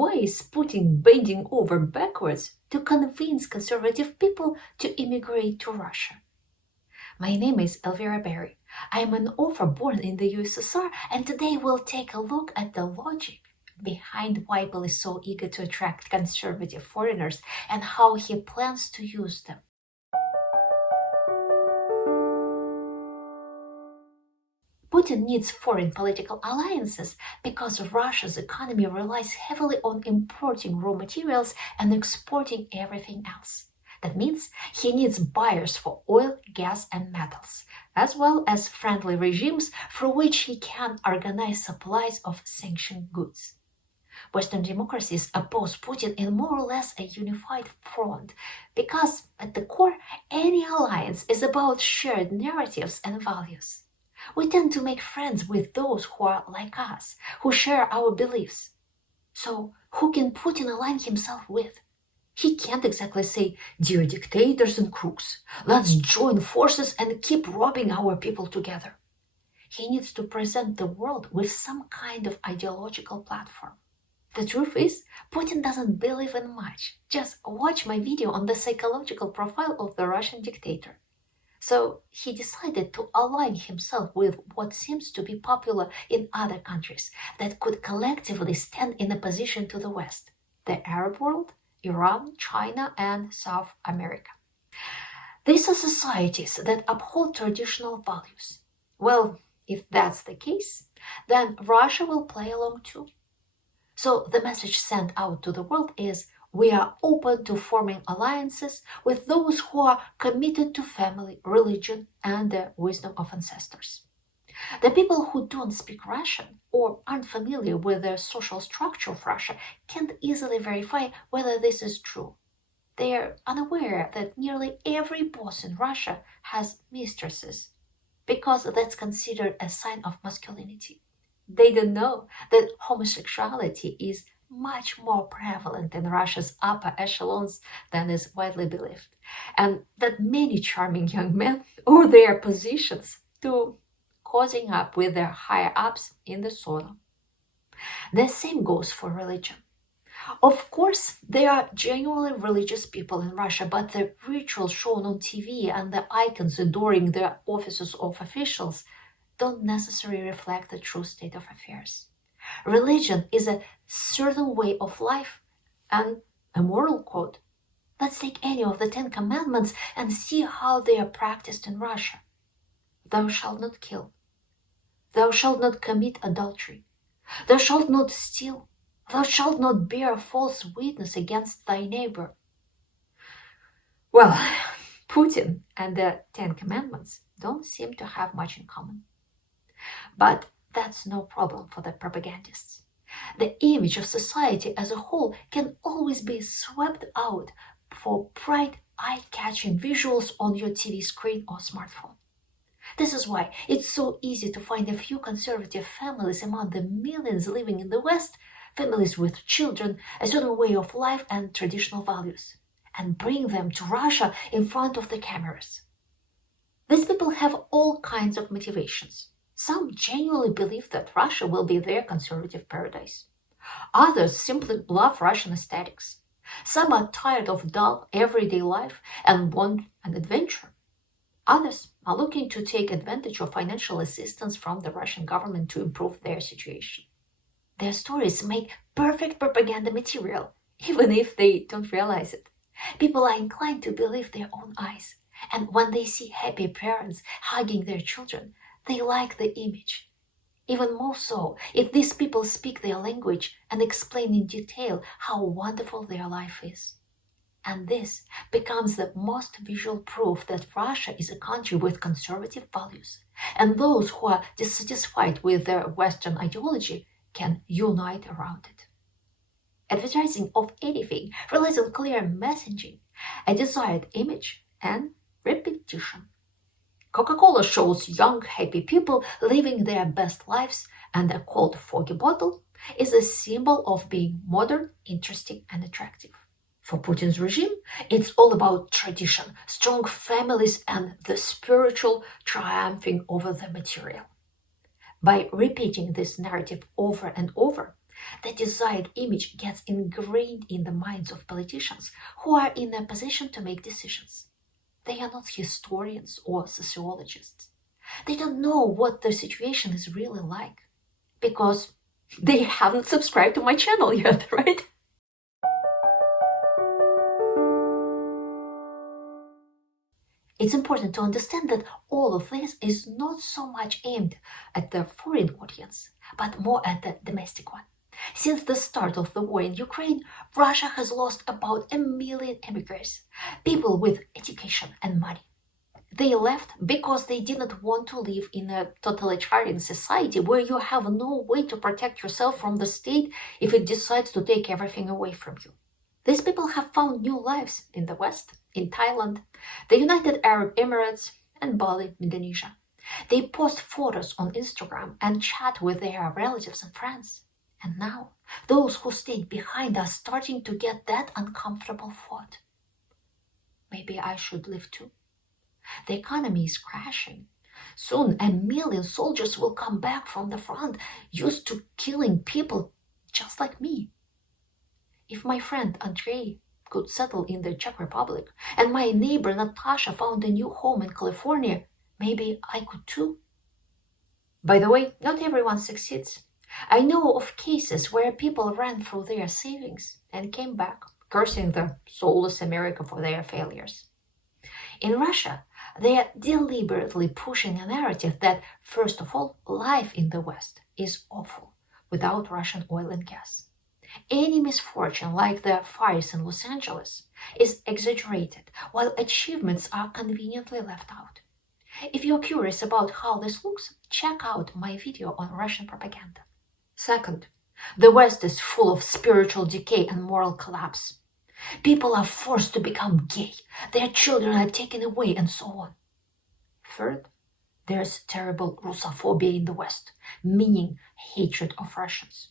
Why is Putin bending over backwards to convince conservative people to immigrate to Russia? My name is Elvira Berry. I am an author born in the USSR, and today we'll take a look at the logic behind why Bill is so eager to attract conservative foreigners and how he plans to use them. Putin needs foreign political alliances because Russia's economy relies heavily on importing raw materials and exporting everything else. That means he needs buyers for oil, gas, and metals, as well as friendly regimes through which he can organize supplies of sanctioned goods. Western democracies oppose Putin in more or less a unified front because, at the core, any alliance is about shared narratives and values. We tend to make friends with those who are like us, who share our beliefs. So, who can Putin align himself with? He can't exactly say, "Dear dictators and crooks, let's join forces and keep robbing our people together." He needs to present the world with some kind of ideological platform. The truth is, Putin doesn't believe in much. Just watch my video on the psychological profile of the Russian dictator. So he decided to align himself with what seems to be popular in other countries that could collectively stand in opposition to the West: the Arab world, Iran, China, and South America. These are societies that uphold traditional values. Well, if that's the case, then Russia will play along too. So the message sent out to the world is: we are open to forming alliances with those who are committed to family, religion, and the wisdom of ancestors. The people who don't speak Russian or aren't familiar with the social structure of Russia can't easily verify whether this is true. They are unaware that nearly every boss in Russia has mistresses, because that's considered a sign of masculinity. They don't know that homosexuality is much more prevalent in Russia's upper echelons than is widely believed, and that many charming young men owe their positions to causing up with their higher ups in the soil. The same goes for religion. Of course, there are genuinely religious people in Russia, but the rituals shown on TV and the icons adoring the offices of officials don't necessarily reflect the true state of affairs. Religion is a certain way of life and a moral code. Let's take any of the 10 Commandments and see how they are practiced in Russia. Thou shalt not kill. Thou shalt not commit adultery. Thou shalt not steal. Thou shalt not bear false witness against thy neighbor. Well, Putin and the 10 Commandments don't seem to have much in common. But that's no problem for the propagandists. The image of society as a whole can always be swept out for bright, eye-catching visuals on your TV screen or smartphone. This is why it's so easy to find a few conservative families among the millions living in the West, families with children, a certain way of life and traditional values, and bring them to Russia in front of the cameras. These people have all kinds of motivations. Some genuinely believe that Russia will be their conservative paradise. Others simply love Russian aesthetics. Some are tired of dull, everyday life and want an adventure. Others are looking to take advantage of financial assistance from the Russian government to improve their situation. Their stories make perfect propaganda material, even if they don't realize it. People are inclined to believe their own eyes, and when they see happy parents hugging their children, they like the image. Even more so if these people speak their language and explain in detail how wonderful their life is. And this becomes the most visual proof that Russia is a country with conservative values, and those who are dissatisfied with their Western ideology can unite around it. Advertising of anything relies on clear messaging, a desired image, and repetition. Coca-Cola shows young, happy people living their best lives, and a cold, foggy bottle is a symbol of being modern, interesting, and attractive. For Putin's regime, it's all about tradition, strong families, and the spiritual triumphing over the material. By repeating this narrative over and over, The desired image gets ingrained in the minds of politicians who are in a position to make decisions. They are not historians or sociologists. They don't know what the situation is really like because they haven't subscribed to my channel yet, right? It's important to understand that all of this is not so much aimed at the foreign audience, but more at the domestic one. Since the start of the war in Ukraine, Russia has lost about 1 million immigrants, people with education and money. They left because they didn't want to live in a totalitarian society where you have no way to protect yourself from the state if it decides to take everything away from you. These people have found new lives in the West, in Thailand, the United Arab Emirates, and Bali, Indonesia. They post photos on Instagram and chat with their relatives and friends. And now, those who stayed behind are starting to get that uncomfortable thought. Maybe I should leave too. The economy is crashing. Soon 1 million soldiers will come back from the front, used to killing people just like me. If my friend Andrei could settle in the Czech Republic, and my neighbor Natasha found a new home in California, maybe I could too. By the way, not everyone succeeds. I know of cases where people ran through their savings and came back, cursing the soulless America for their failures. In Russia, they are deliberately pushing a narrative that, first of all, life in the West is awful without Russian oil and gas. Any misfortune, like the fires in Los Angeles, is exaggerated, while achievements are conveniently left out. If you're curious about how this looks, check out my video on Russian propaganda. Second, the West is full of spiritual decay and moral collapse. People are forced to become gay, their children are taken away, and so on. Third, there's terrible Russophobia in the West, meaning hatred of Russians.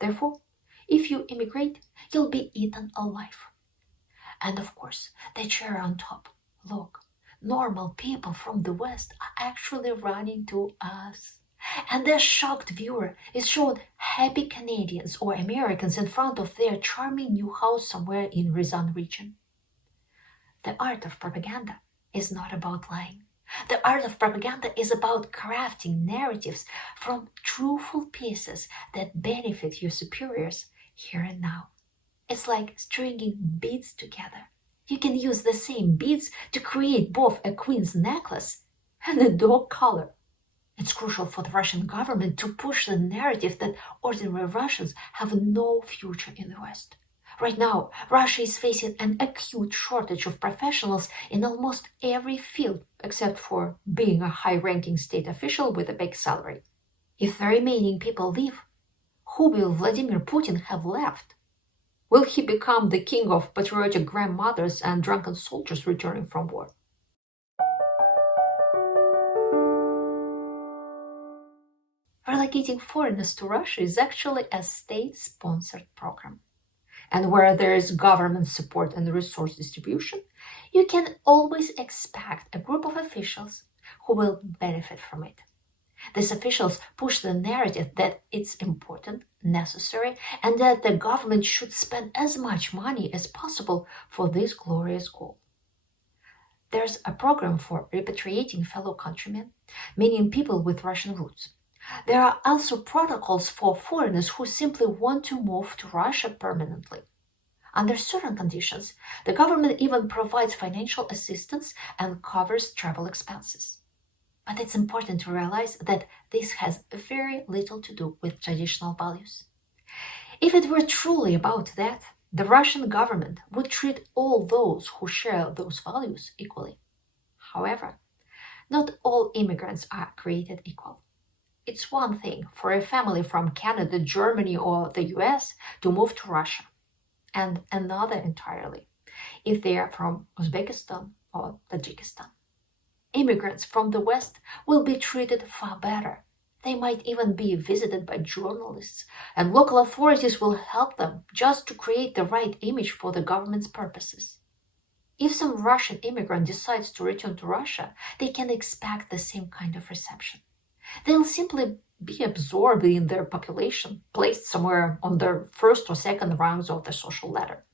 Therefore, if you immigrate, you'll be eaten alive. And of course, the cherry on top. Look, normal people from the West are actually running to us. And the shocked viewer is shown happy Canadians or Americans in front of their charming new house somewhere in Ryazan region. The art of propaganda is not about lying. The art of propaganda is about crafting narratives from truthful pieces that benefit your superiors here and now. It's like stringing beads together. You can use the same beads to create both a queen's necklace and a dog collar. It's crucial for the Russian government to push the narrative that ordinary Russians have no future in the West. Right now, Russia is facing an acute shortage of professionals in almost every field, except for being a high-ranking state official with a big salary. If the remaining people leave, who will Vladimir Putin have left? Will he become the king of patriotic grandmothers and drunken soldiers returning from war? Relocating foreigners to Russia is actually a state-sponsored program. And where there is government support and resource distribution, you can always expect a group of officials who will benefit from it. These officials push the narrative that it's important, necessary, and that the government should spend as much money as possible for this glorious goal. There's a program for repatriating fellow countrymen, meaning people with Russian roots. There are also protocols for foreigners who simply want to move to Russia permanently. Under certain conditions, the government even provides financial assistance and covers travel expenses. But it's important to realize that this has very little to do with traditional values. If it were truly about that, the Russian government would treat all those who share those values equally. However, not all immigrants are created equal. It's one thing for a family from Canada, Germany, or the US to move to Russia, and another entirely if they are from Uzbekistan or Tajikistan. Immigrants from the West will be treated far better. They might even be visited by journalists, and local authorities will help them just to create the right image for the government's purposes. If some Russian immigrant decides to return to Russia, they can expect the same kind of reception. They'll simply be absorbed in their population, placed somewhere on the first or second rungs of the social ladder.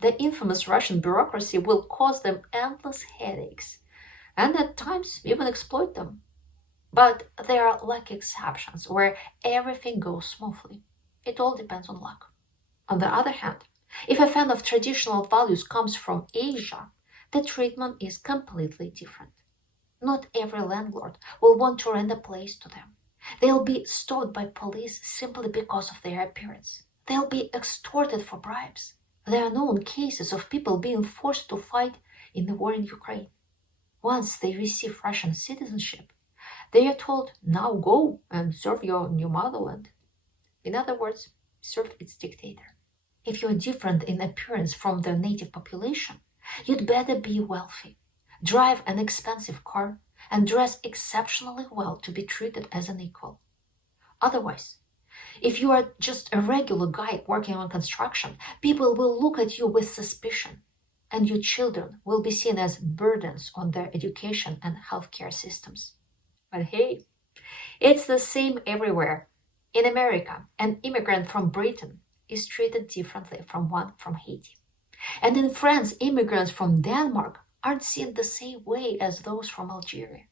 The infamous Russian bureaucracy will cause them endless headaches and at times even exploit them. But there are lucky exceptions where everything goes smoothly. It all depends on luck. On the other hand, if a fan of traditional values comes from Asia, the treatment is completely different. Not every landlord will want to rent a place to them. They'll be stopped by police simply because of their appearance. They'll be extorted for bribes. There are known cases of people being forced to fight in the war in Ukraine. Once they receive Russian citizenship, they are told, now go and serve your new motherland. In other words, serve its dictator. If you're different in appearance from the native population, you'd better be wealthy, drive an expensive car, and dress exceptionally well to be treated as an equal. Otherwise, if you are just a regular guy working on construction, people will look at you with suspicion, and your children will be seen as burdens on their education and healthcare systems. But hey, it's the same everywhere. In America, an immigrant from Britain is treated differently from one from Haiti. And in France, immigrants from Denmark aren't seen the same way as those from Algeria.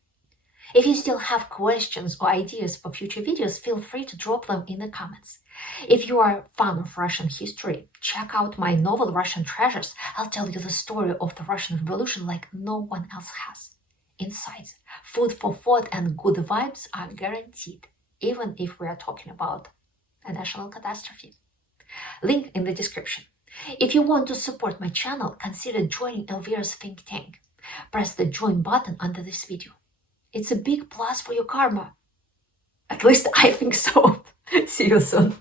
If you still have questions or ideas for future videos, feel free to drop them in the comments. If you are a fan of Russian history, check out my novel Russian Treasures. I'll tell you the story of the Russian Revolution like no one else has. Insights, food for thought, and good vibes are guaranteed, even if we are talking about a national catastrophe. Link in the description. If you want to support my channel, consider joining Elvira's think tank. Press the join button under this video. It's a big plus for your karma. At least I think so. See you soon.